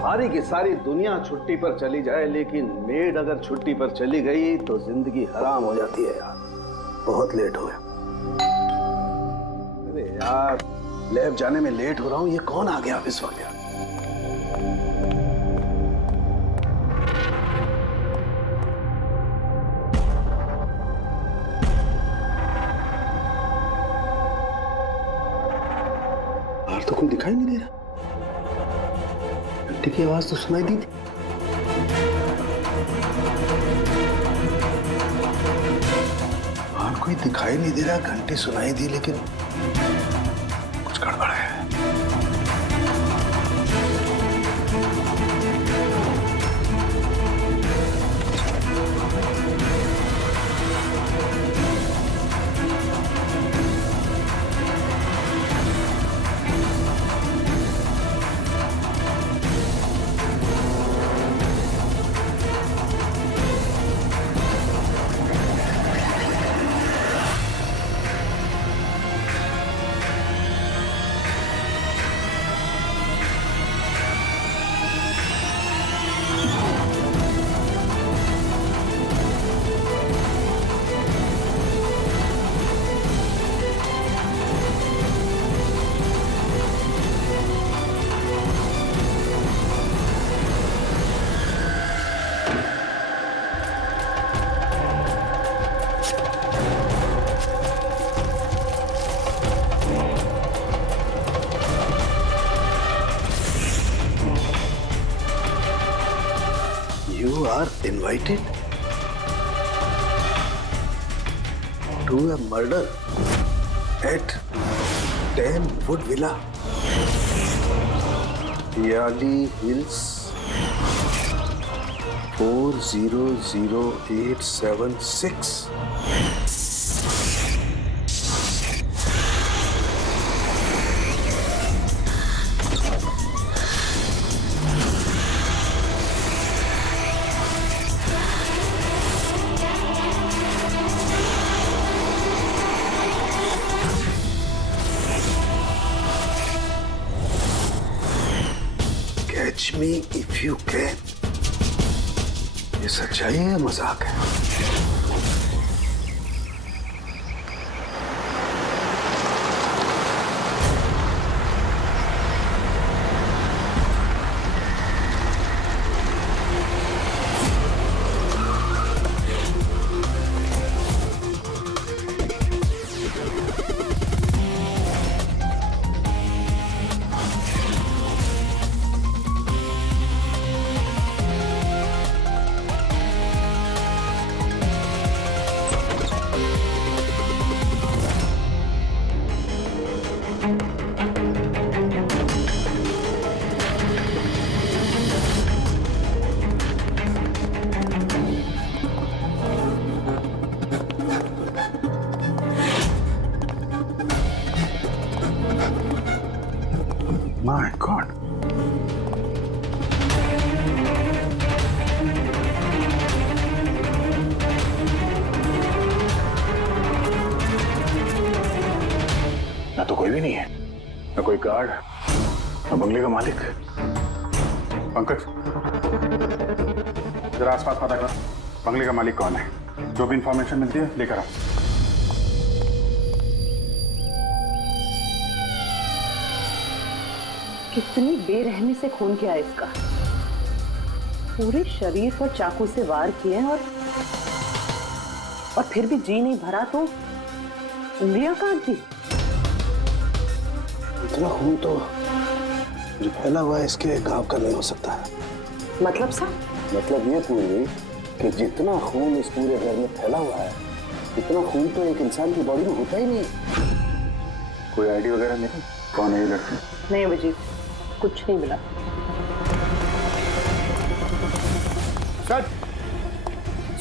सारी की सारी दुनिया छुट्टी पर चली जाए, लेकिन मेड अगर छुट्टी पर चली गई तो जिंदगी हराम हो जाती है यार। बहुत लेट हो गया। अरे यार, लैब जाने में लेट हो रहा हूँ। ये कौन आ गया इस वक्त यार? बाहर तो कोई दिखाई नहीं दे रहा। घंटी की आवाज तो सुनाई दी थी। बाहर कोई दिखाई नहीं दे रहा, घंटी सुनाई दी, लेकिन कुछ गड़बड़ है। You are invited to a murder at 10 Wood Villa, Yali Hills, 400876. Catch me if you can. ये सच्चाई है या मजाक है? My God. ना तो कोई भी नहीं है, ना कोई गार्ड, ना बंगले का मालिक। पंकज, जरा आसपास पता कर, बंगले का मालिक कौन है? जो भी इंफॉर्मेशन मिलती है लेकर आओ। कितनी बेरहमी से खून किया है इसका। पूरे शरीर पर चाकू से वार किए और फिर भी जी नहीं भरा तो उंगलियां काट दी। इतना खून तो जो फैला हुआ है इसके गांव का नहीं हो सकता है। मतलब सर? मतलब ये पूरी कि जितना खून इस पूरे घर में फैला हुआ है, इतना खून तो एक इंसान की बॉडी में होता ही नहीं। कोई आईडी वगैरह नहीं? कौन है ये लड़की? नहीं अभिजीत, कुछ नहीं मिला।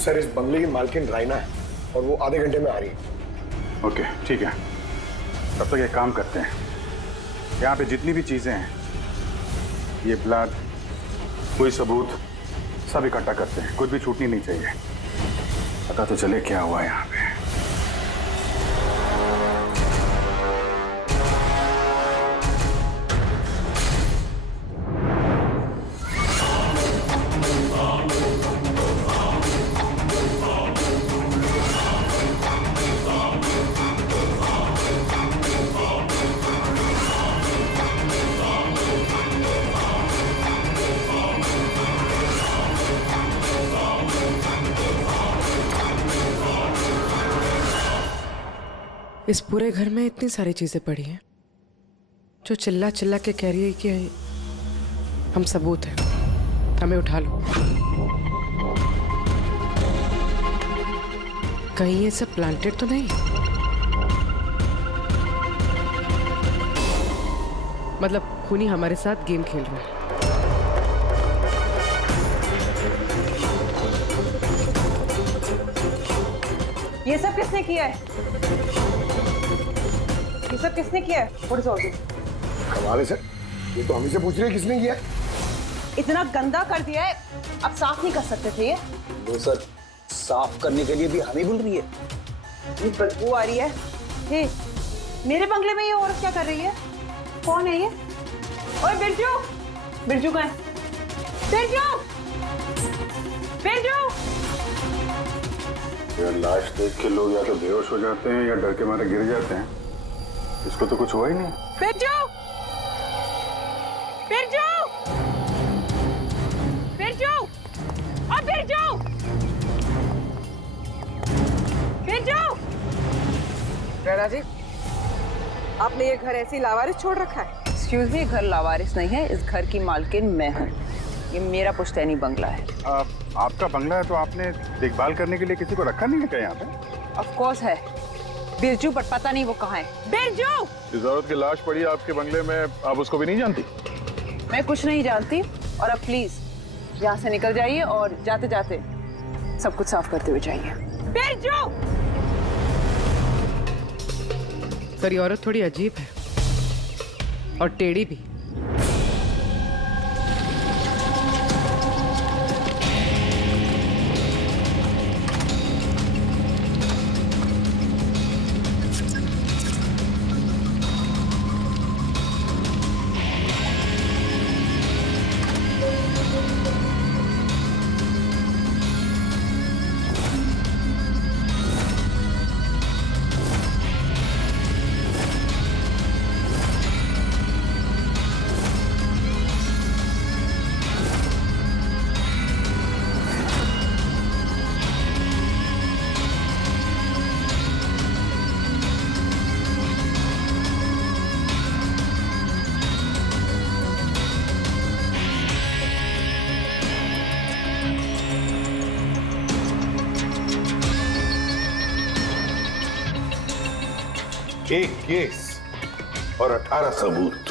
सर इस बंगले की मालकिन राइना है और वो आधे घंटे में आ रही है। ओके ठीक है, तब तक एक काम करते हैं, यहाँ पे जितनी भी चीजें हैं, ये ब्लड, कोई सबूत, सब इकट्ठा करते हैं। कुछ भी छूटनी नहीं चाहिए। पता तो चले क्या हुआ यहाँ पे। इस पूरे घर में इतनी सारी चीजें पड़ी हैं जो चिल्ला चिल्ला के कह रही है कि हम सबूत हैं, हमें उठा लो। कहीं ये सब प्लांटेड तो नहीं? मतलब खूनी हमारे साथ गेम खेल रहा है। ये सब किसने किया है? ये सब किसने किया है? What is all this? कमाल है सर, ये तो हम ही से पूछ रहे हैं किसने किया है। इतना गंदा कर दिया है, अब साफ नहीं कर सकते थे ये? वो सर साफ करने के लिए भी हमें बोल रही है। बदबू आ रही है। हे, मेरे बंगले में ये औरत क्या कर रही है? कौन है ये? ओए बिरजू, बिरजू कहाँ है? बिरजू, बिरजू। यार लाश देख के लोग या तो बेहोश हो जाते हैं या डर के मारे गिर जाते हैं। इसको तो कुछ हुआ ही नहीं। बिरजू, बिरजू, बिरजू, और बिरजू, बिरजू। रैना जी, आपने ये घर ऐसे ही लावारिस छोड़ रखा है? एक्सक्यूज मी, घर लावारिस नहीं है, इस घर की मालकिन मैं हूँ। ये मेरा पुश्तैनी बंगला है। आपका बंगला है तो आपने देखभाल करने के लिए किसी को रखा नहीं है क्या यहाँ पे? ऑफ कोर्स है बिरजू, बट पता नहीं वो कहाँ है। बिरजू! इस औरत की लाश पड़ी है आपके बंगले में, आप उसको भी नहीं जानती? मैं कुछ नहीं जानती, और अब प्लीज यहाँ से निकल जाइए और जाते जाते सब कुछ साफ करते हुए जाइए। बिरजू! सर ये औरत थोड़ी अजीब है और टेढ़ी भी। एक केस और 18 सबूत,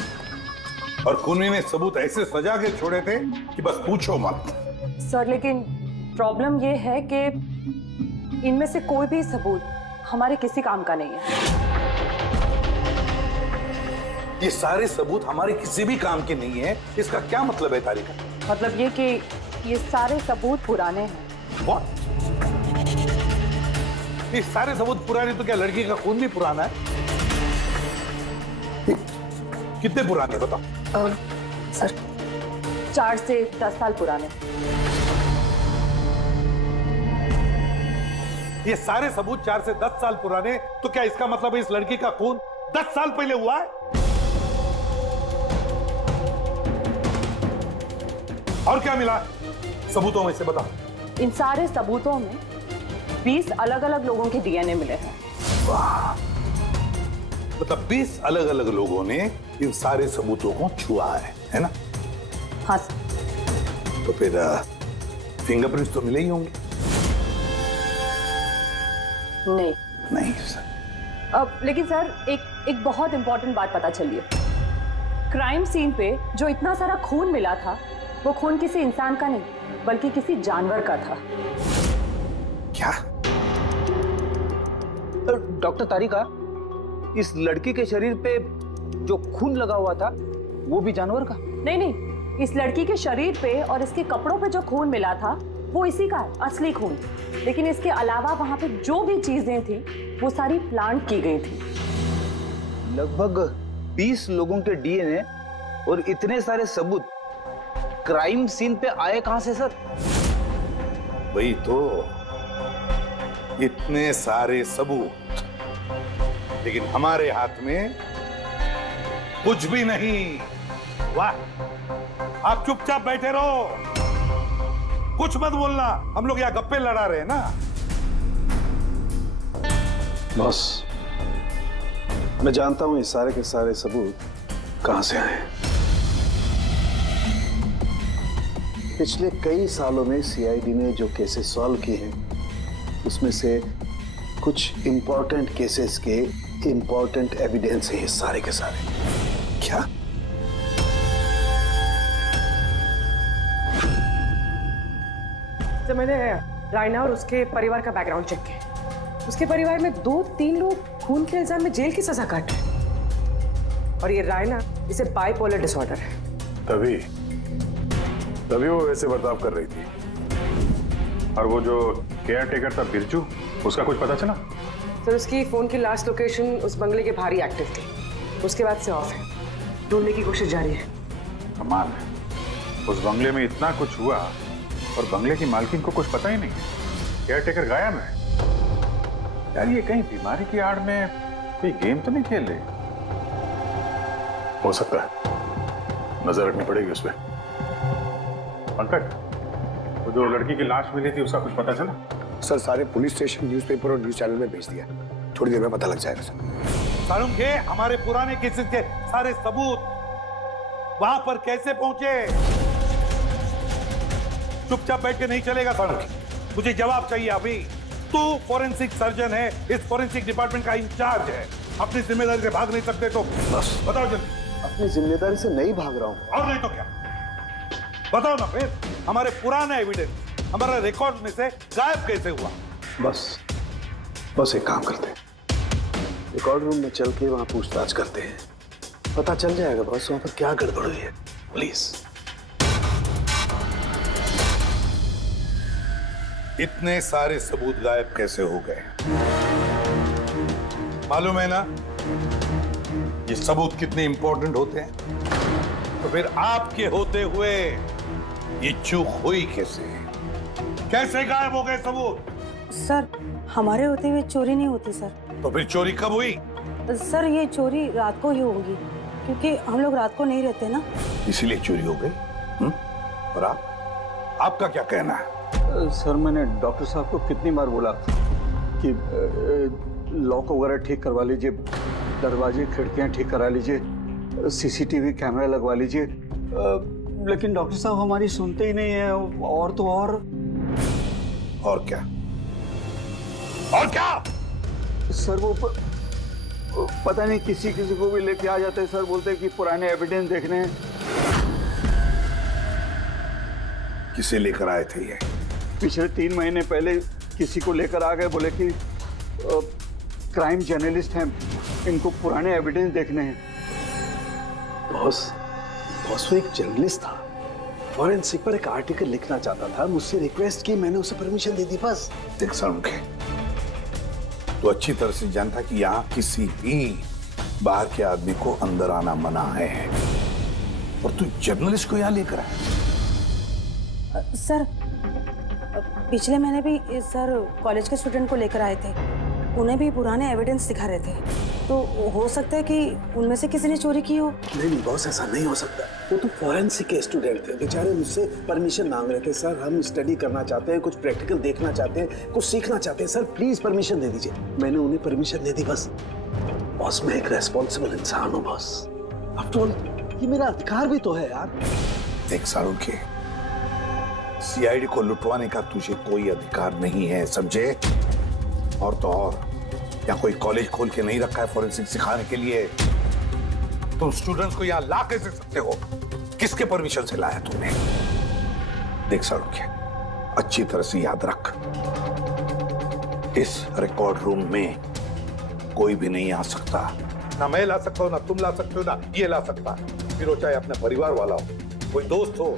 और खूनी ने सबूत ऐसे सजा के छोड़े थे कि बस पूछो मत। सर लेकिन प्रॉब्लम ये है कि इनमें से कोई भी सबूत हमारे किसी काम का नहीं है। ये सारे सबूत हमारे किसी भी काम के नहीं है, इसका क्या मतलब है तारिका? मतलब ये कि ये सारे सबूत पुराने हैं। What? ये सारे सबूत पुराने तो क्या लड़की का खून भी पुराना है? कितने पुराने बताओ? सर 4 से 10 साल पुराने। ये सारे सबूत 4 से 10 साल पुराने, तो क्या इसका मतलब है इस लड़की का खून 10 साल पहले हुआ है? और क्या मिला सबूतों में से बताओ? इन सारे सबूतों में 20 अलग अलग लोगों के डीएनए मिले हैं। वाह, मतलब 20 अलग अलग लोगों ने इन सारे सबूतों को छुआ है ना? हाँ सर। तो फिर फिंगरप्रिंट्स तो मिले ही होंगे? नहीं। नहीं सर। अब लेकिन सर एक बहुत इंपॉर्टेंट बात पता चली है। क्राइम सीन पे जो इतना सारा खून मिला था, वो खून किसी इंसान का नहीं बल्कि किसी जानवर का था। क्या? डॉक्टर तारिका, इस लड़की के शरीर पे जो खून लगा हुआ था वो भी जानवर का? नहीं, इस लड़की के शरीर पे और इसके कपड़ों पे जो खून मिला था वो इसी का है, असली खून। लेकिन इसके अलावा वहां पे जो भी चीजें थी वो सारी प्लांट की गई थी। लगभग 20 लोगों के डीएनए और इतने सारे सबूत क्राइम सीन पे आए कहां से सर? वही तो, इतने सारे सबूत, लेकिन हमारे हाथ में कुछ भी नहीं। वाह, आप चुपचाप बैठे रहो, कुछ मत बोलना। हम लोग यहाँ गप्पे लड़ा रहे हैं ना। बॉस, मैं जानता हूं ये सारे के सारे सबूत कहां से आए हैं। पिछले कई सालों में सीआईडी ने जो केसेस सॉल्व किए हैं उसमें से कुछ इंपॉर्टेंट केसेस के इंपॉर्टेंट एविडेंस है ये सारे के सारे। क्या? जब मैंने रायना और उसके परिवार का बैकग्राउंड चेक किया, उसके परिवार में 2-3 लोग खून के इल्जाम में जेल की सजा काट रहे हैं। और ये रायना, इसे बाइपोलर डिसऑर्डर है। तभी वो वैसे बर्ताव कर रही थी। और वो जो केयर टेकर था बिरजू, उसका कुछ पता चला? सर, उसकी फोन की लास्ट लोकेशन उस बंगले के बाहर ही एक्टिव थी, उसके बाद से ऑफ है। ढूंढने की कोशिश जारी है। कमाल है, उस बंगले में इतना कुछ हुआ और बंगले की मालकिन को कुछ पता ही नहीं है। केयर टेकर गायब है। यार ये कहीं बीमारी की आड़ में कोई गेम तो नहीं खेल रहे? हो सकता है, नजर रखनी पड़ेगी उस पर। पंकज, वो जो लड़की की लाश मिली थी उसका कुछ पता चला? सर सारे पुलिस स्टेशन, न्यूज़पेपर और न्यूज़ चैनल में भेज दिया, थोड़ी देर में पता लग जाएगा सर। सारुण के हमारे पुराने केसेस के सारे सबूत वहां पर कैसे पहुंचे? चुपचाप बैठ के नहीं चलेगा सारुण, मुझे जवाब चाहिए अभी। तू फॉरेंसिक सर्जन है, इस फॉरेंसिक डिपार्टमेंट का इंचार्ज है, अपनी जिम्मेदारी से भाग नहीं सकते तो बस बताओ जल्दी। अपनी जिम्मेदारी से नहीं भाग रहा हूं। और नहीं तो क्या? बताओ ना फिर, हमारे पुराने एविडेंस, हमारा रिकॉर्ड में से गायब कैसे हुआ? बस एक काम करते हैं, रिकॉर्ड रूम में चल के वहां पूछताछ करते हैं, पता चल जाएगा बस वहां पर क्या गड़बड़ हुई है। प्लीज। इतने सारे सबूत गायब कैसे हो गए? मालूम है ना ये सबूत कितने इंपॉर्टेंट होते हैं? तो फिर आपके होते हुए ये चूक हुई कैसे? कैसे गायब हो गए सबूत? सर, हमारे होते हुए चोरी नहीं होती सर। तो फिर चोरी कब हुई? सर, ये चोरी रात को ही होगी, क्योंकि हम लोग रात को नहीं रहते ना, इसीलिए चोरी हो गई। और आपका क्या कहना है? सर, मैंने डॉक्टर साहब को कितनी बार बोला कि लॉक वगैरह ठीक करवा लीजिए, दरवाजे खिड़कियां ठीक करा लीजिए, सीसीटीवी कैमरा लगवा लीजिए, लेकिन डॉक्टर साहब हमारी सुनते ही नहीं है। और तो और क्या? और क्या? सर, वो पता नहीं किसी को भी लेके आ जाते हैं सर, बोलते हैं कि पुराने एविडेंस देखने हैं। किसे लेकर आए थे ये? पिछले 3 महीने पहले किसी को लेकर आ गए, बोले कि क्राइम जर्नलिस्ट हैं, इनको पुराने एविडेंस देखने हैं। बॉस वो एक जर्नलिस्ट था, फॉरेंसिक पर एक आर्टिकल लिखना चाहता था, मुझसे रिक्वेस्ट की, मैंने उसे परमिशन दे दी बस। देख सारुण के, तो अच्छी तरह से जानता कि यहाँ किसी भी बाहर के आदमी को अंदर आना मना है, और तू जर्नलिस्ट को यहाँ लेकर आया। सर, पिछले महीने भी सर कॉलेज के स्टूडेंट को लेकर आए थे, उन्हें भी पुराने एविडेंस दिखा रहे थे, तो हो सकता है कि उनमें से किसी ने चोरी की हो। नहीं बॉस, ऐसा नहीं हो सकता। वो तो फॉरेंसिक के स्टूडेंट थे, बेचारे मुझसे परमिशन मांग रहे थे, सर हम स्टडी करना चाहते हैं, कुछ प्रैक्टिकल देखना चाहते हैं, कुछ सीखना चाहते हैं, सर प्लीज परमिशन दे दीजिए। मैंने उन्हें परमिशन दे दी बस। बॉस, मैं एक रेस्पॉन्सिबल इंसान हूँ बॉस, आफ्टर ऑल ये मेरा अधिकार भी तो है यार। देख सारुण के, सीआईडी को लुटवाने का तुझे कोई अधिकार नहीं है, समझे? और तो और यहाँ कोई कॉलेज खोल के नहीं रखा है फॉरेंसिक सिखाने के लिए। तुम स्टूडेंट्स को यहाँ ला कैसे सकते हो? किसके परमिशन से लाया तुमने? देख सारुण के, अच्छी तरह से याद रख, इस रिकॉर्ड रूम में कोई भी नहीं आ सकता। ना मैं ला सकता हूँ, ना तुम ला सकते हो, ना ये ला सकता। फिर वो चाहे अपने परिवार वाला हो, कोई दोस्त हो।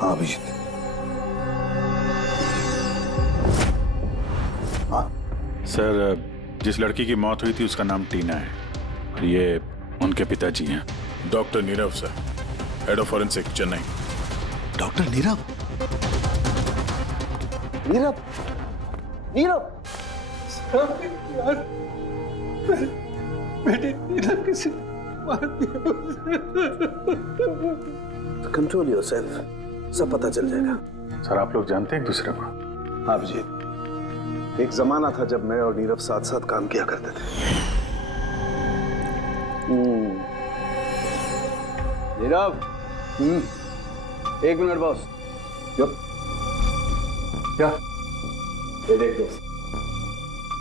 हाँ अभिजीत। सर, जिस लड़की की मौत हुई थी उसका नाम टीना है, और ये उनके पिताजी हैं, doctor Nirav sir, head of forensic, Chennai. Doctor Nirav? Nirav? Nirav? यार, मैंने नीरव किसी मार दिया। कंट्रोल योरसेल्फ, सब पता चल जाएगा। सर, आप लोग जानते हैं एक दूसरे को? हाँ अभिजीत, एक जमाना था जब मैं और नीरव साथ साथ काम किया करते थे। नीरव, एक मिनट बॉस। क्या? ये देख दोस्त,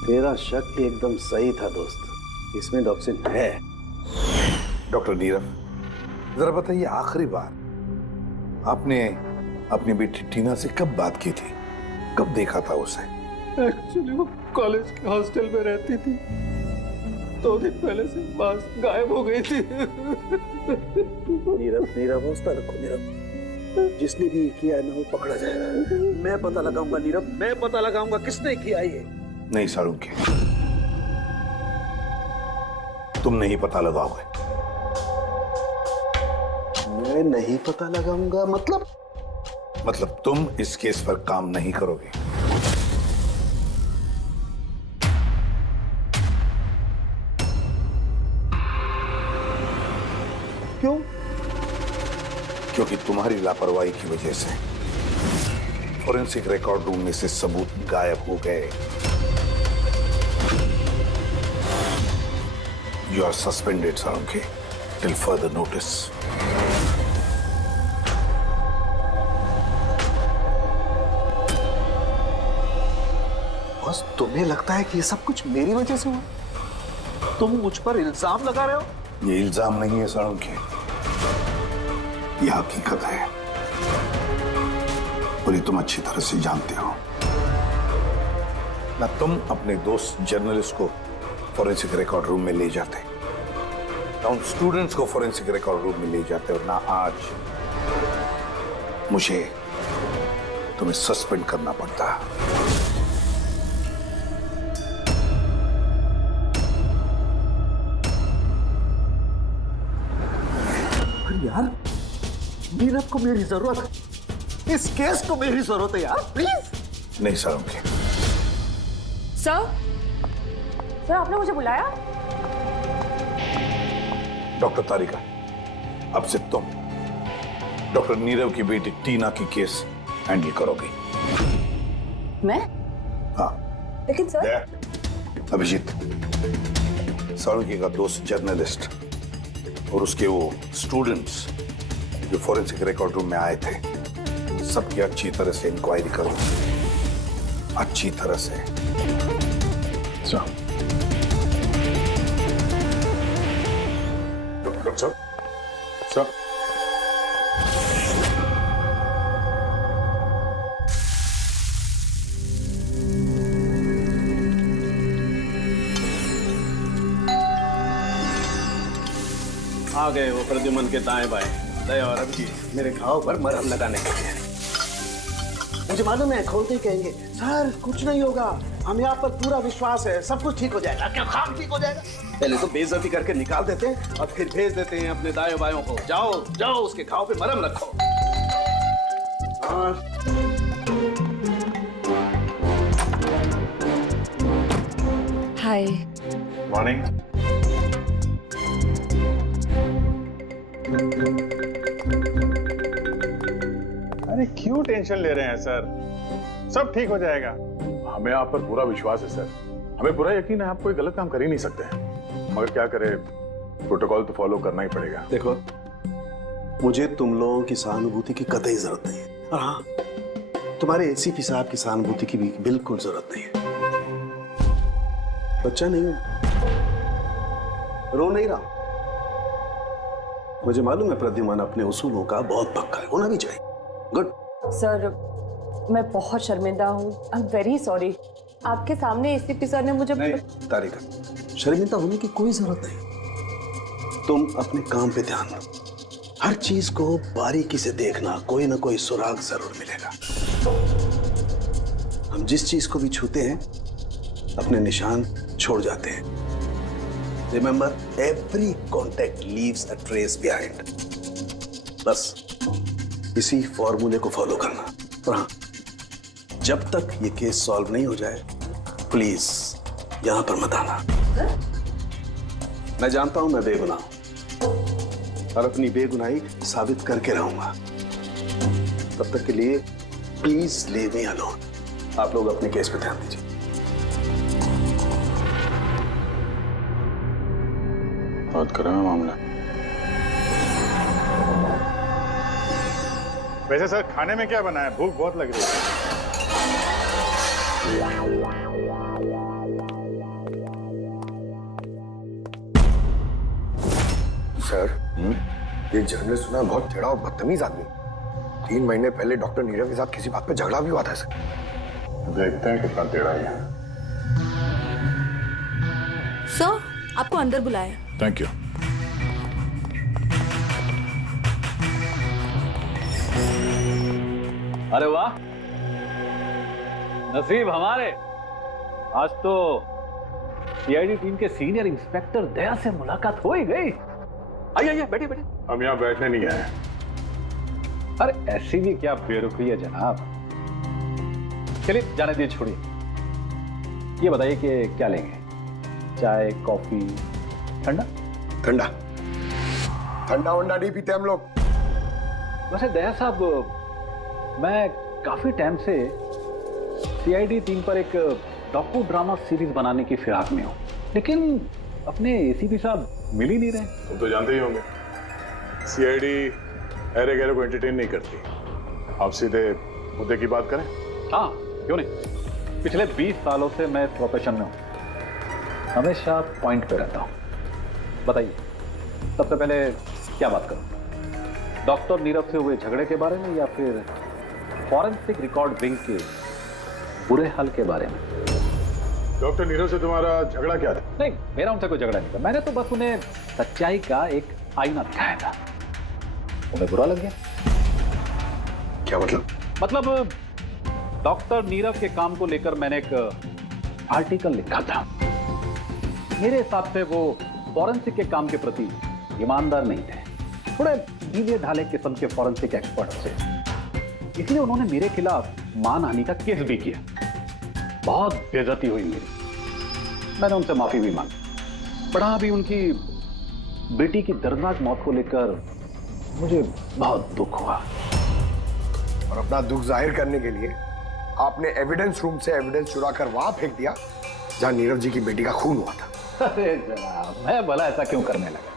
तेरा शक एकदम सही था दोस्त, इसमें टॉक्सिन है। डॉक्टर नीरव, जरा बताइए, आखिरी बार आपने अपनी बेटी टीना से कब बात की थी? कब देखा था उसे? एक्चुअली वो कॉलेज के हॉस्टल में रहती थी, 2 दिन पहले से बस गायब हो गई थी। नीरव हौसला रखो नीरव, जिसने भी किया है ना वो पकड़ा जाएगा। मैं पता लगाऊंगा नीरव, मैं पता लगाऊंगा किसने किया ये। नहीं साळुंखे, तुम नहीं पता लगाओगे। मैं नहीं पता लगाऊंगा मतलब तुम इस केस पर काम नहीं करोगे। क्यों? क्योंकि तुम्हारी लापरवाही की वजह से फोरेंसिक रिकॉर्ड रूम में से सबूत गायब हो गए। You are suspended Salunkhe till further notice. बस तुम्हें लगता है कि ये सब कुछ मेरी वजह से हुआ? तुम मुझ पर इल्जाम लगा रहे हो? ये इल्जाम नहीं है साळुंखे, ये हकीकत है और ये तुम अच्छी तरह से जानते हो ना। तुम अपने दोस्त जर्नलिस्ट को फोरेंसिक रिकॉर्ड रूम में ले जाते, ना उन स्टूडेंट्स को फोरेंसिक रिकॉर्ड रूम में ले जाते, और ना आज मुझे तुम्हें सस्पेंड करना पड़ता। यार, नीरव को मेरी जरूरत है, इस केस को मेरी जरूरत है यार, प्लीज। नहीं साळुंखे। सर आपने मुझे बुलाया? डॉक्टर तारिका, अब से तुम डॉक्टर नीरव की बेटी टीना की केस हैंडल करोगी। मैं? हाँ। लेकिन सर। अभिजीत, साळुंखे का दोस्त जर्नलिस्ट और उसके वो स्टूडेंट्स जो फोरेंसिक रिकॉर्ड रूम में आए थे, सबकी अच्छी तरह से इंक्वायरी करो, अच्छी तरह से। डॉक्टर साहब, सर आ गए वो प्रद्युमन के दाएं बाएं, दया और अभिजीत मेरे घाव पर मरहम लगाने के लिए। मुझे मालूम है, खोलते ही कहेंगे सर कुछ नहीं होगा, हमें आप पर पूरा विश्वास है, सब कुछ ठीक हो जाएगा। क्या काम ठीक हो जाएगा? पहले तो बेइज्जती करके निकाल देते हैं और फिर भेज देते हैं अपने दाएं बायों को, जाओ जाओ उसके घाव पे मरहम रखो। हाय। मॉर्निंग। अरे क्यों टेंशन ले रहे हैं सर, सब ठीक हो जाएगा। हमें आप पर पूरा विश्वास है सर, हमें पूरा यकीन है आप कोई गलत काम कर ही नहीं सकते हैं, मगर क्या करें, प्रोटोकॉल तो फॉलो करना ही पड़ेगा। देखो, मुझे तुम लोगों की सहानुभूति की कतई जरूरत नहीं है, और हाँ, तुम्हारे एसीपी साहब की सहानुभूति की भी बिल्कुल जरूरत नहीं है। बच्चा नहीं हूं, रो नहीं रहा। मुझे मालूम है प्रद्युमन अपने उसूलों का बहुत पक्का है, होना भी चाहिए। गुड। सर मैं बहुत शर्मिंदा हूँ, आई एम वेरी सॉरी। आपके सामने एसीपी सर ने मुझे नहीं तारिका, शर्मिंदा होने की कोई जरूरत नहीं। तुम अपने काम पे ध्यान दो, हर चीज को बारीकी से देखना, कोई ना कोई सुराग जरूर मिलेगा। हम जिस चीज को भी छूते हैं अपने निशान छोड़ जाते हैं। Remember, every contact leaves a trace behind. बस इसी फॉर्मूले को फॉलो करना। और हाँ, जब तक ये केस सॉल्व नहीं हो जाए प्लीज यहां पर मत आना। मैं जानता हूं मैं बेगुनाह हूं और अपनी बेगुनाही साबित करके रहूंगा। तब तक के लिए प्लीज लीव मी अलोन। आप लोग अपने केस पे ध्यान दीजिए। बहुत गर्म है मामला। वैसे सर खाने में क्या बना है? भूख बहुत लग रही है। सर, ये जर्नलिस्ट सुना बहुत टेढ़ा और बदतमीज आदमी। 3 महीने पहले डॉक्टर नीरव के साथ किसी बात पे झगड़ा भी हुआ था सर। देखते हैं कितना टेढ़ा है। सर, आपको अंदर बुलाया। Thank you. अरे वाह, नसीब हमारे, आज तो सीआईडी टीम के सीनियर इंस्पेक्टर दया से मुलाकात हो ही गई। आइए आइए, बैठिए बैठिए। हम यहाँ बैठने नहीं आए। अरे ऐसी भी क्या बेरुखी है जनाब। चलिए जाने दीजिए, छोड़िए। ये बताइए कि क्या लेंगे? चाय, कॉफी, ठंडा? ठंडा ठंडा वंडा नहीं पीते हम लोग। वैसे दया साहब, मैं काफी टाइम से सीआईडी टीम पर एक डॉक्यू ड्रामा सीरीज बनाने की फिराक में हूं, लेकिन अपने एसीपी साहब मिल ही नहीं रहे। तुम तो जानते ही होंगे, सीआईडी अरे गहरे को एंटरटेन नहीं करती। आप सीधे मुद्दे की बात करें। हाँ, क्यों नहीं। पिछले 20 सालों से मैं इस प्रोफेशन में हूं, हमेशा पॉइंट पे रहता हूं। बताइए, सबसे पहले क्या बात करूं? डॉक्टर नीरव से हुए झगड़े के बारे में या फिर फॉरेंसिक रिकॉर्ड विंग के बुरे हाल के बारे में? डॉक्टर नीरव से तुम्हारा झगड़ा क्या था? नहीं, मेरा उनसे कोई झगड़ा नहीं था। मैंने तो बस उन्हें सच्चाई का एक आईना दिखाया था। उन्हें बुरा लग गया। क्या मतलब? मतलब डॉक्टर नीरव के काम को लेकर मैंने एक आर्टिकल लिखा था। मेरे हिसाब से वो फॉरेंसिक के काम के प्रति ईमानदार नहीं थे, थोड़े ढीले ढाले किस्म के फॉरेंसिक एक्सपर्ट थे। इसलिए उन्होंने मेरे खिलाफ मानहानि का केस भी किया। बहुत बेइज्जती हुई मेरी। मैंने उनसे माफी भी मांगी। बड़ा भी उनकी बेटी की दर्दनाक मौत को लेकर मुझे बहुत दुख हुआ। और अपना दुख जाहिर करने के लिए आपने एविडेंस रूम से एविडेंस चुरा कर वहां फेंक दिया जहां नीरव जी की बेटी का खून हुआ था। अरे जनाब, मैं भला ऐसा क्यों करने लगा?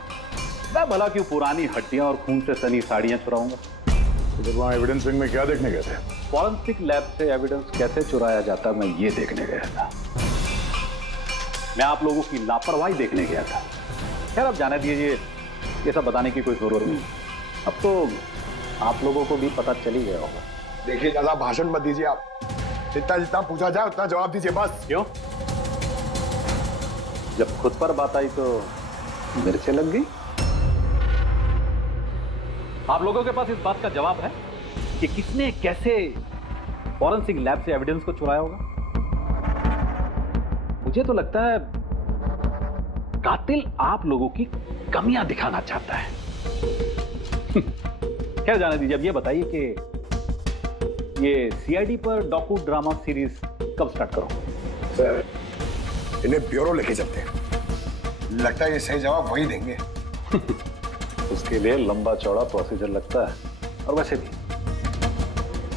मैं भला क्यों पुरानी हड्डियां और खून से सनी साड़ियां चुराऊंगा? तो वहां एविडेंस विंग में क्या देखने गए थे? फॉरेंसिक लैब से एविडेंस कैसे चुराया जाता, मैं ये देखने गया था। मैं आप लोगों की लापरवाही देखने गया था। खैर, अब जाने दीजिए, ये सब बताने की कोई जरूरत नहीं। अब तो आप लोगों को भी पता चल ही गया होगा। देखिए, ज्यादा भाषण मत दीजिए आप। जितना जितना पूछा जाए उतना जवाब दीजिए बस। क्यों? जब खुद पर बात आई तो मेरे से लग गई। आप लोगों के पास इस बात का जवाब है कि किसने कैसे फॉरेंसिक लैब से एविडेंस को चुराया होगा? मुझे तो लगता है कातिल आप लोगों की कमियां दिखाना चाहता है। खैर, जाने दीजिए। अब ये बताइए कि ये सीआईडी पर डॉक्यू ड्रामा सीरीज कब स्टार्ट करो? सर, इन्हें ब्यूरो लेके चलते हैं। लगता है ये सही जवाब वही देंगे। उसके लिए लंबा चौड़ा प्रोसीजर लगता है, और वैसे भी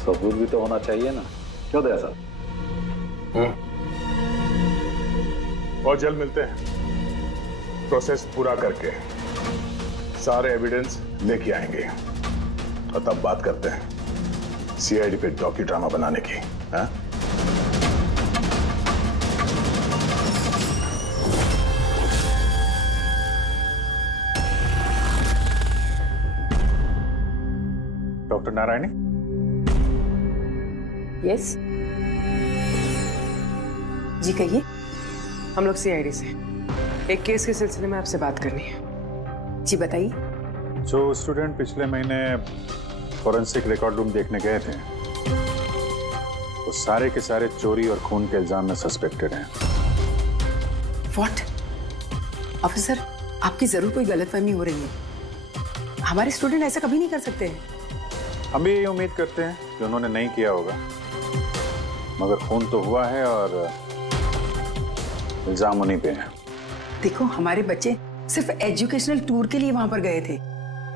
सबूत भी तो होना चाहिए ना। क्यों दया साहब? और जल्द मिलते हैं। प्रोसेस पूरा करके सारे एविडेंस लेके आएंगे और तब बात करते हैं सीआईडी पे डॉक्यू ड्रामा बनाने की। हाँ? डॉक्टर नारायणी? यस जी कहिए। हम लोग सीआईडी से एक केस के सिलसिले में आपसे बात करनी है। जी बताइए। जो स्टूडेंट पिछले महीने फॉरेंसिक रिकॉर्ड रूम देखने गए थे, वो सारे के सारे चोरी और खून के इल्जाम में सस्पेक्टेड हैं। व्हाट? ऑफिसर, आपकी जरूर कोई गलतफहमी हो रही है। हमारे स्टूडेंट ऐसा कभी नहीं कर सकते हैं। हम भी यही उम्मीद करते हैं कि उन्होंने नहीं किया होगा, मगर खून तो हुआ है और इल्जाम उन्हीं पे है। देखो, हमारे बच्चे सिर्फ एजुकेशनल टूर के लिए वहां पर गए थे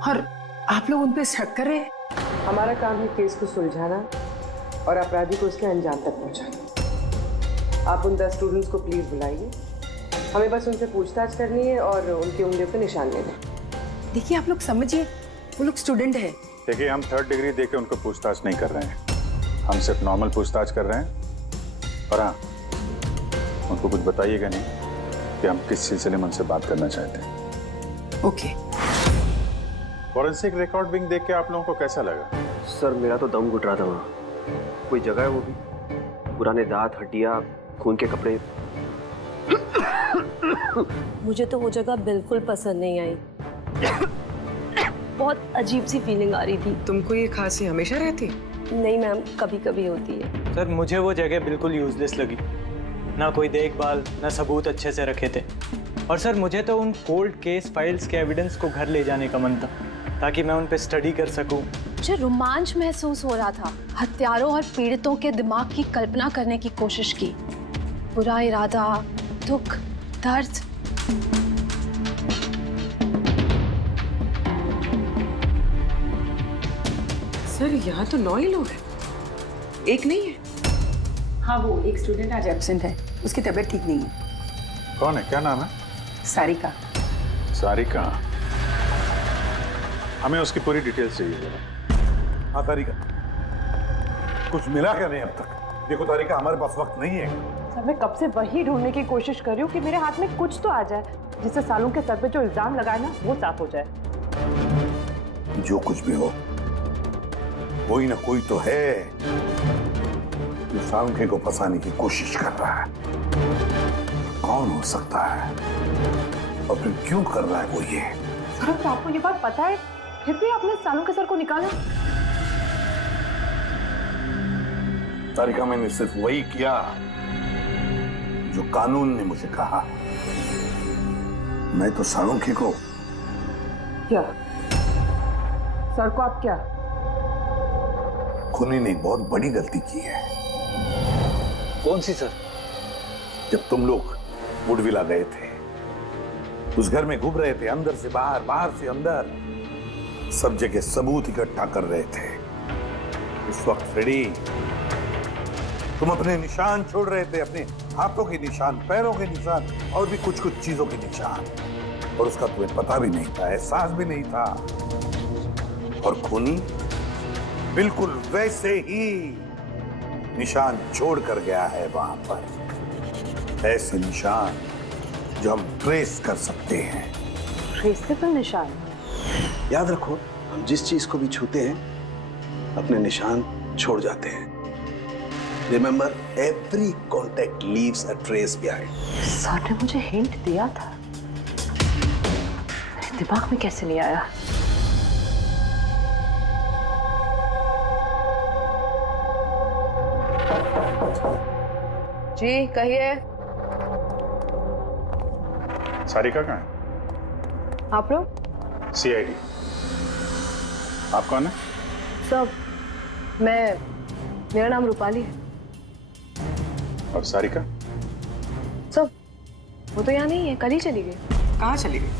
और आप लोग उन पे शक कर रहे हैं। हमारा काम है केस को सुलझाना और अपराधी को उसके अंजाम तक पहुंचाना। आप उन 10 स्टूडेंट्स को प्लीज बुलाइए हमें बस उनसे पूछताछ करनी है और उनकी उंगलियों पे निशान लेने। देखिए आप लोग समझिए, वो लोग स्टूडेंट है। देखिए, हम 3rd डिग्री देके उनको पूछताछ नहीं कर रहे हैं, हम सिर्फ नॉर्मल पूछताछ कर रहे हैं। और हाँ, उनको कुछ बताइएगा नहीं कि हम किस सिलसिले में उनसे बात करना चाहते हैं। ओके। फॉरेंसिक रिकॉर्डिंग देख के आप लोगों को कैसा लगा? सर मेरा तो दम घुट रहा था वहाँ। कोई जगह है वो भी, पुराने दांत, हड्डियाँ, खून के कपड़े। मुझे तो वो जगह बिल्कुल पसंद नहीं आई। बहुत अजीब सी फीलिंग आ रही थी। तुमको ये खांसी हमेशा रहती? नहीं मैम, कभी कभी होती है। सर मुझे वो जगह बिल्कुल यूजलेस लगी, ना कोई देखभाल, ना सबूत अच्छे से रखे थे। और सर मुझे तो उन कोल्ड केस फाइल्स के एविडेंस को घर ले जाने का मन था, ताकि मैं उन पे स्टडी कर सकूं। मुझे रोमांच महसूस हो रहा था। हत्यारों और पीड़ितों के दिमाग की कल्पना करने की कोशिश की। बुरा इरादा, दुख, दर्द। सर यहाँ तो 9 ही लोग हैं, एक नहीं है। हाँ, वो एक स्टूडेंट आज एब्सेंट है, उसकी तबीयत ठीक नहीं है। कौन है, क्या नाम है? सारिका। सारिका, हमें उसकी पूरी डिटेल्स चाहिए। हाँ तारिका, कुछ मिला क्या नहीं अब तक? देखो तारिका, हमारे पास वक्त नहीं है। सर मैं कब से वही ढूंढने की कोशिश कर रही हूँ कि मेरे हाथ में कुछ तो आ जाए, जिससे सालों के सर पे जो इल्जाम लगाए ना वो साफ हो जाए। जो कुछ भी हो, कोई ना कोई तो है जो सांखे को फंसाने की कोशिश कर रहा है। कौन हो सकता है और फिर क्यों कर रहा है वो ये? सर तो आपको ये बात पता है, फिर भी आपने सालों के सर को निकाला। तारिका, मैंने सिर्फ वही किया जो कानून ने मुझे कहा। मैं तो सालुंखे को क्या? सर को आप क्या? खूनी ने बहुत बड़ी गलती की है। कौन सी सर? जब तुम लोग वुडविला गए थे, उस घर में घूम रहे थे, अंदर से बाहर, बाहर से अंदर, सब जगह सबूत इकट्ठा कर रहे थे। उस वक्त फ्रेडी, तुम अपने निशान छोड़ रहे थे, अपने हाथों के निशान, पैरों के निशान और भी कुछ कुछ चीजों के निशान, और उसका तुम्हें पता भी नहीं था, एहसास भी नहीं था। और खूनी बिल्कुल वैसे ही निशान छोड़ कर गया है वहां पर। ऐसे निशान जो हम ट्रेस कर सकते हैं। ट्रेसेबल निशान? याद रखो, हम जिस चीज को भी छूते हैं अपने निशान छोड़ जाते हैं। Remember, every contact leaves a trace behind. Sir ने मुझे हिंट दिया था, मेरे दिमाग में कैसे नहीं आया? जी कहिए। सारिका कहाँ है? आप लोग? CID। आप कौन है? सब, मेरा नाम रूपाली है। और सारिका? सब, वो तो यहाँ नहीं है, कल ही चली गई। कहाँ चली गई?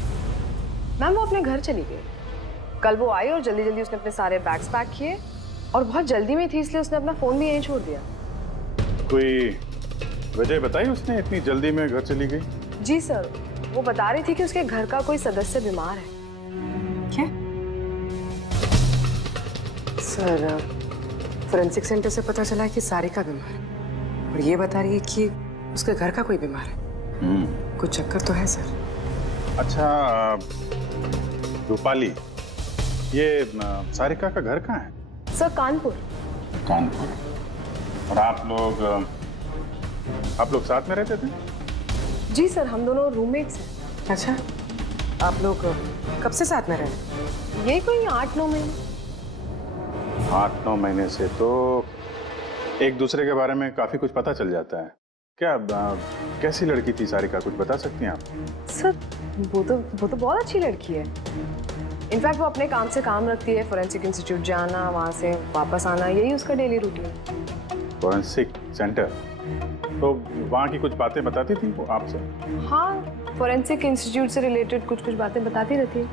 मैम वो अपने घर चली गई। कल वो आई और जल्दी जल्दी उसने अपने सारे बैग्स पैक किए, और बहुत जल्दी में थी इसलिए उसने अपना फोन भी यहीं छोड़ दिया। कोई वजह बताई उसने इतनी जल्दी में घर चली गई? जी सर, वो बता रही थी कि उसके घर का कोई सदस्य बीमार है। क्या? सर, फोरेंसिक सेंटर से पता चला है कि सारिका बीमार है, और ये बता रही है कि उसके घर का कोई बीमार है। कुछ चक्कर तो है सर। अच्छा रूपाली, ये सारिका का घर कहाँ है? सर कानपुर। कानपुर। और आप लोग साथ में रहते थे? जी सर, हम दोनों रूममेट्स हैं। अच्छा, आप लोग कब से साथ में रहे? यही कोई 8-9 महीने। 8-9 महीने से तो एक दूसरे के बारे में काफी कुछ पता चल जाता है। क्या कैसी लड़की थी सारिका, कुछ बता सकती हैं आप? सर वो तो बहुत अच्छी लड़की है। इनफैक्ट वो अपने काम से काम रखती है, फोरेंसिक इंस्टीट्यूट जाना, वहाँ से वापस आना, यही उसका डेली रूटीन। Forensic centre? तो वहाँ की कुछ बातें बताती थी वो आपसे? हाँ, फोरेंसिक इंस्टीट्यूट से रिलेटेड कुछ बातें बताती रहती है।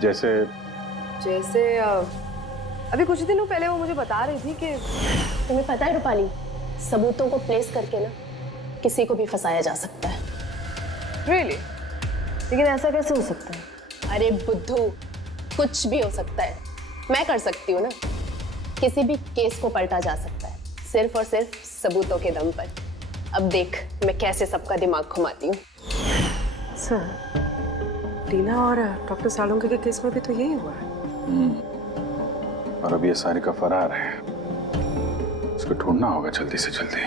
जैसे अभी कुछ दिनों पहले वो मुझे बता रही थी कि तुम्हें पता है रूपाली, सबूतों को प्लेस करके ना किसी को भी फंसाया जा सकता है। Really? लेकिन ऐसा कैसे हो सकता है? अरे बुद्धू, कुछ भी हो सकता है। मैं कर सकती हूँ ना। किसी भी केस को पलटा जा सकता है, सिर्फ और सिर्फ सबूतों के दम पर। अब देख मैं कैसे सबका दिमाग घुमाती हूँ। सर, टीना और डॉक्टर सालुंके के केस में भी तो यही हुआ है। और अब ये सारिका फरार है, इसको ढूंढना होगा जल्दी से जल्दी।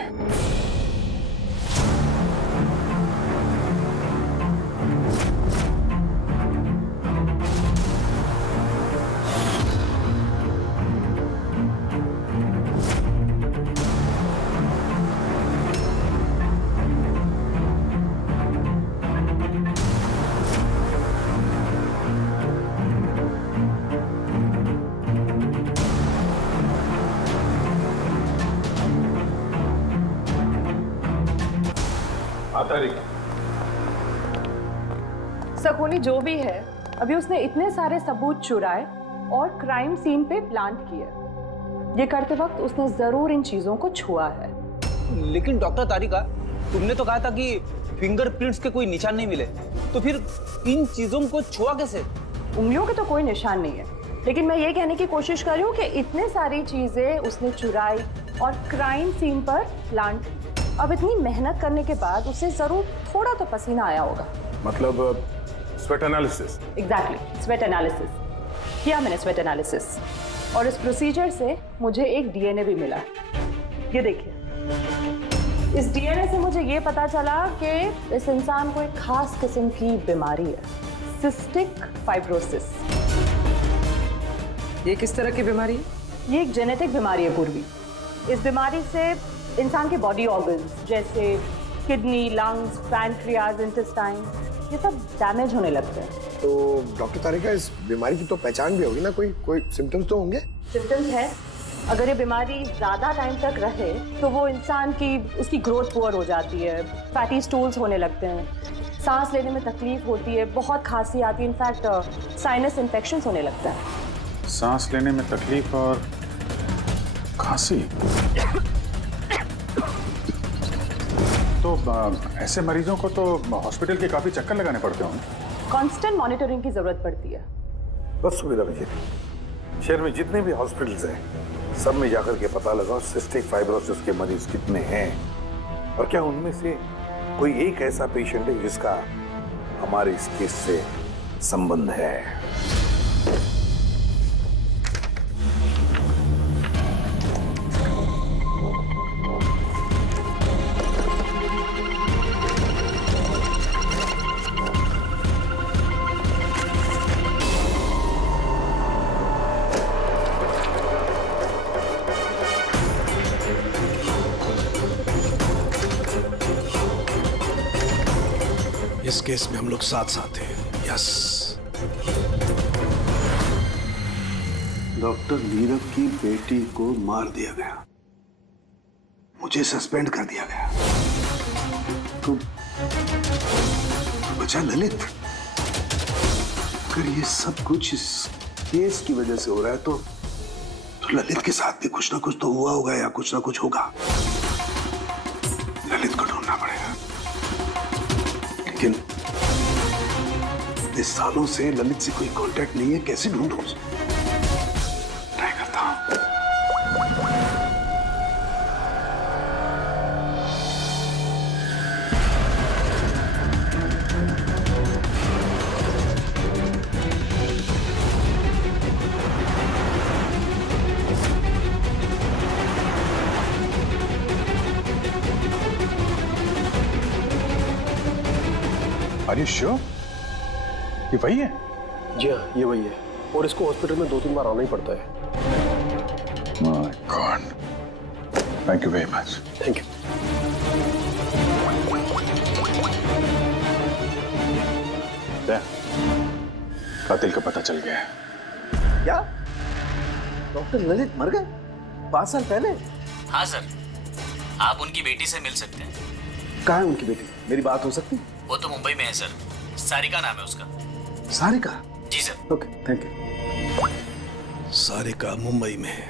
सकोनी जो भी है, अभी उसने इतने सारे सबूत चुराए और क्राइम सीन पे प्लांट किए। ये करते वक्त उसने जरूर इन चीजों को छुआ है। लेकिन डॉक्टर तारिका, तुमने तो कहा था कि फिंगरप्रिंट्स के कोई निशान नहीं मिले, तो फिर इन चीजों को छुआ कैसे? उंगलियों के तो कोई निशान नहीं है, लेकिन मैं ये कहने की कोशिश कर रही हूँ कि इतने सारी चीजें उसने चुराई और क्राइम सीन पर प्लांट की। अब इतनी मेहनत करने के बाद उसे जरूर थोड़ा तो पसीना आया होगा। मतलब sweat analysis? Exactly, sweat analysis किया मैंने, स्वेट एनालिसिस। और इस प्रोसीजर से मुझे एक डीएनए भी मिला। ये देखिए, इस डीएनए से मुझे ये पता चला कि इस इंसान को एक खास किस्म की बीमारी है, सिस्टिक फाइब्रोसिस। ये किस तरह की बीमारी है? ये एक जेनेटिक बीमारी है पूर्वी। इस बीमारी से इंसान के बॉडी ऑर्गन्स जैसे किडनी, लंग्स, पैनक्रियाज, इंटेस्टाइन, ये सब डैमेज होने लगते हैं। तो डॉक्टर तारिका, इस बीमारी की तो पहचान भी होगी ना? कोई सिम्टम्स तो होंगे? सिम्टम्स है। अगर ये बीमारी ज्यादा टाइम तक रहे तो वो इंसान की उसकी ग्रोथ पुअर हो जाती है, फैटी स्टूल्स होने लगते हैं, सांस लेने में तकलीफ होती है, बहुत खांसी आती है, इनफैक्ट साइनस इन्फेक्शन होने लगता है। सांस लेने में तकलीफ और खांसी? तो ऐसे मरीजों को तो हॉस्पिटल के काफी चक्कर लगाने पड़ते होंगे। कांस्टेंट मॉनिटरिंग की जरूरत पड़ती है। बस सुविधा मुझे, शहर में जितने भी हॉस्पिटल्स हैं सब में जाकर के पता लगाओ सिस्टिक फाइब्रोसिस के मरीज कितने हैं और क्या उनमें से कोई एक ऐसा पेशेंट है जिसका हमारे इस केस से संबंध है। इस केस में हम लोग साथ साथ हैं। यस। डॉक्टर नीरव की बेटी को मार दिया गया, मुझे सस्पेंड कर दिया गया, तो बचा ललित। अगर ये सब कुछ इस केस की वजह से हो रहा है तो ललित के साथ भी कुछ ना कुछ तो हुआ होगा या कुछ ना कुछ होगा। ललित को ढूंढना पड़ेगा। लेकिन इतने सालों से ललित से कोई कांटेक्ट नहीं है, कैसे ढूंढूं उसे? ट्राई करता हूं। Are you sure? ये वही है? जी हाँ, ये वही है। और इसको हॉस्पिटल में 2-3 बार आना ही पड़ता है। My God. Thank you very much. Thank you. कातिल का पता चल गया है। क्या? डॉक्टर ललित मर गए 5 साल पहले? हाँ सर, आप उनकी बेटी से मिल सकते हैं। कहाँ है उनकी बेटी? मेरी बात हो सकती? वो तो मुंबई में है सर, सारिका नाम है उसका। सारिका? जी sir. Okay, thank you. Sarika Mumbai में है।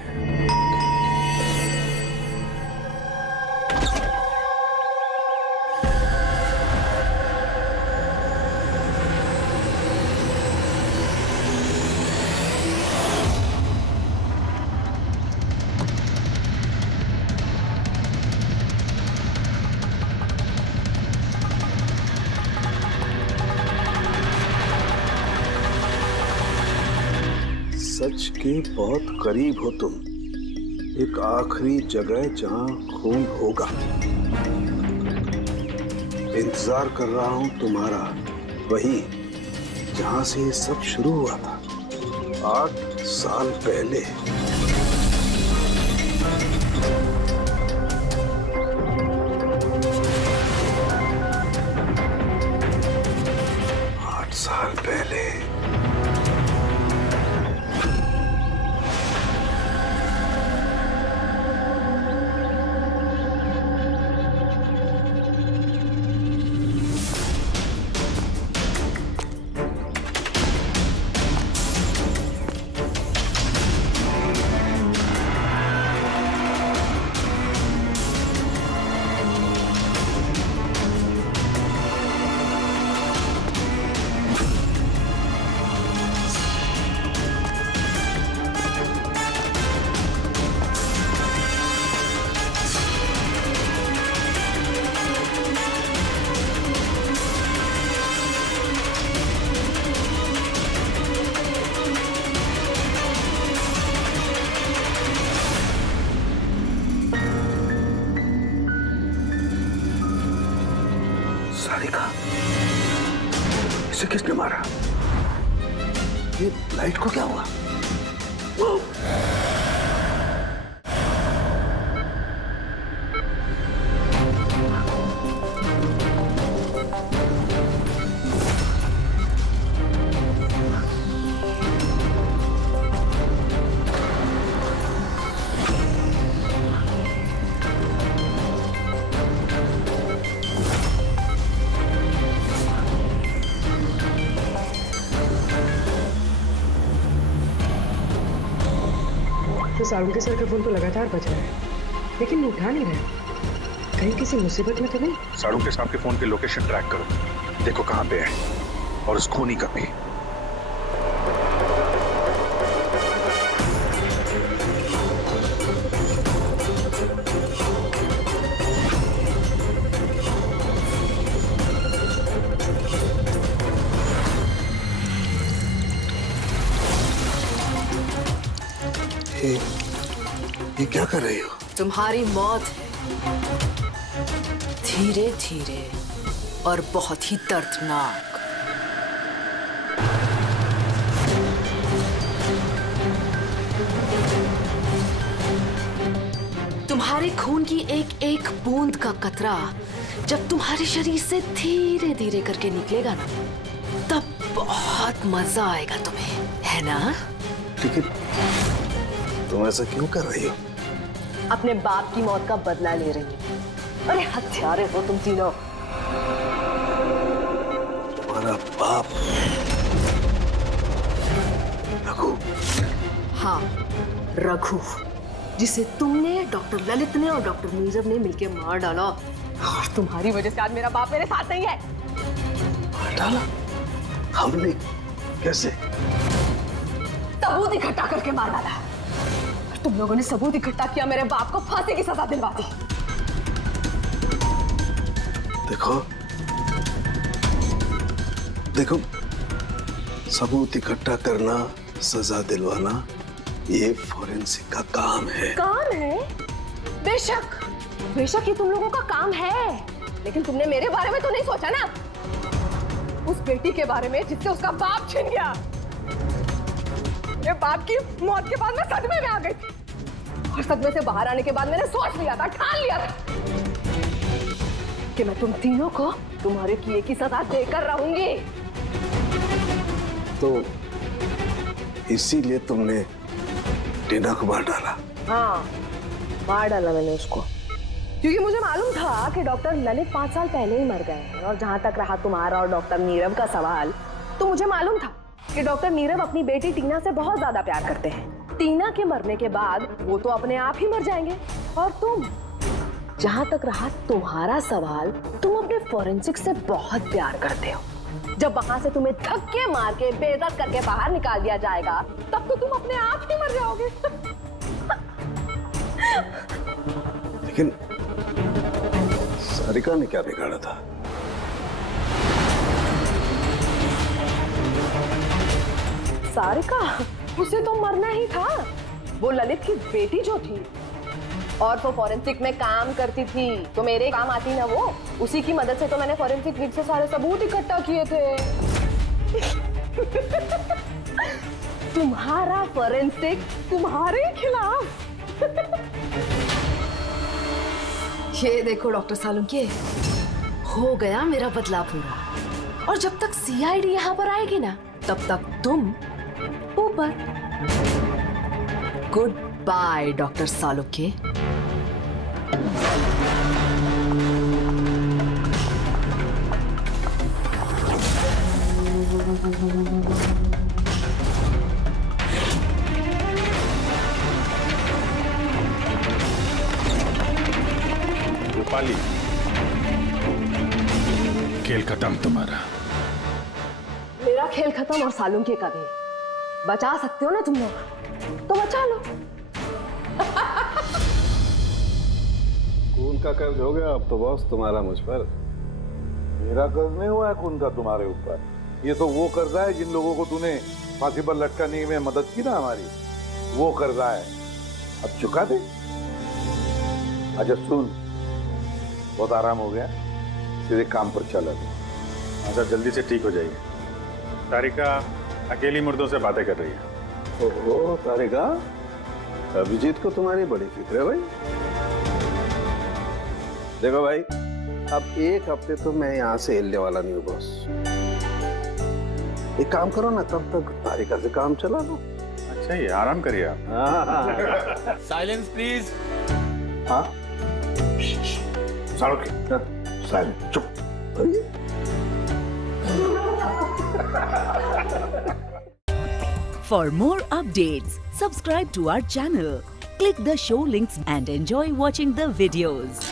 सच के बहुत करीब हो तुम। एक आखिरी जगह जहां खून होगा। इंतजार कर रहा हूं तुम्हारा, वही जहां से ये सब शुरू हुआ था 8 साल पहले। साल पहले। सारिका, इसे किसने मारा? ये लाइट को क्या हुआ? वो सारुण सर का फोन तो लगातार बज रहा है, लेकिन वो उठा नहीं रहे। कहीं किसी मुसीबत में तो नहीं? सारुण के साहब के फोन की लोकेशन ट्रैक करो, देखो कहां पे है और उस खूनी का भी। ये क्या कर रही हो? तुम्हारी मौत है, धीरे धीरे और बहुत ही दर्दनाक। तुम्हारे खून की एक एक बूंद का कतरा जब तुम्हारे शरीर से धीरे धीरे करके निकलेगा ना, तब बहुत मजा आएगा तुम्हें, है ना? लेकिन तुम ऐसा क्यों कर रही हो? अपने बाप की मौत का बदला ले रही हो। अरे हत्यारे हो तुम तीनों। तुम्हारा बाप रघु? हाँ, रघु, जिसे तुमने, डॉक्टर ललित ने और डॉक्टर नीरव ने मिलकर मार डाला। और तुम्हारी वजह से आज मेरा बाप मेरे साथ नहीं है। मार डाला? हमने? कैसे? सबूत इकट्ठा करके मार डाला। तुम लोगों ने सबूत इकट्ठा किया, मेरे बाप को फांसी की सजा दिलवा दी। देखो देखो, सबूत इकट्ठा करना, सजा दिलवाना, ये फोरेंसिक का काम है। काम है? बेशक बेशक ये तुम लोगों का काम है, लेकिन तुमने मेरे बारे में तो नहीं सोचा ना, उस बेटी के बारे में जिससे उसका बाप छिन गया। मेरे बाप की मौत के बाद मैं सदमे में आ गई थी, और सदमे से बाहर आने के बाद मैंने सोच लिया था, ठान लिया था कि मैं तुम तीनों को तुम्हारे किए की सजा देकर रहूंगी। तो इसीलिए तुमने टीना को मार डाला? हाँ, मार डाला मैंने उसको, क्योंकि मुझे मालूम था कि डॉक्टर ललित 5 साल पहले ही मर गए हैं। और जहां तक रहा तुम्हारा और डॉक्टर नीरव का सवाल, तो मुझे मालूम था कि डॉक्टर नीरव अपनी बेटी टीना से बहुत ज्यादा प्यार करते हैं। टीना के मरने के बाद वो तो अपने आप ही मर जाएंगे। और तुम, जहां तक रहा तुम्हारा सवाल, तुम अपने फोरेंसिक से बहुत प्यार करते हो। जब वहां से तुम्हें धक्के मार के बेइज्जत करके बाहर निकाल दिया जाएगा, तब तो तुम अपने आप ही मर जाओगे। लेकिन सारिका ने क्या बिगाड़ा था? सारिका? उसे तो मरना ही था। वो ललित की बेटी जो थी, और वो फॉरेंसिक में काम करती थी, तो मेरे काम आती ना वो। उसी की मदद से तो मैंने फॉरेंसिक विद से सारे सबूत इकट्ठा किए थे। तुम्हारा फॉरेंसिक तुम्हारे खिलाफ। ये देखो डॉक्टर सालुंके, हो गया मेरा बदला पूरा। और जब तक सीआईडी यहाँ पर आएगी ना, तब तक तुम ऊपर। Good by doctor Salunke. Rupali, खेल खत्म तुम्हारा। मेरा खेल खत्म और सालुंके का भी। बचा सकते हो ना तुम लोग, तो बचा लो। खून का कर्ज हो गया अब तो बॉस तुम्हारा मुझ पर। मेरा कर्ज नहीं हुआ है खून का तुम्हारे ऊपर। ये तो वो कर्जा है जिन लोगों को तूने फांसी पर लटकाने में मदद की ना हमारी, वो कर्जा है। अब चुका दे। अच्छा सुन, बहुत आराम हो गया, सीधे काम पर चला। अच्छा जल्दी से ठीक हो जाइए। तारिका अकेली मुर्दों से बातें कर रही है। ओहो तारिका, अभिजीत को तुम्हारी बड़ी फिक्र है भाई। देखो भाई, अब एक हफ्ते तो मैं यहाँ से हिलने वाला नहीं हूँ बॉस। एक काम करो ना, तब तक तारिका से काम चला लो। अच्छा ये आराम करिए आप। Silence please. हाँ साइलेंस, चुप। For more updates, subscribe to our channel, click the show links and enjoy watching the videos.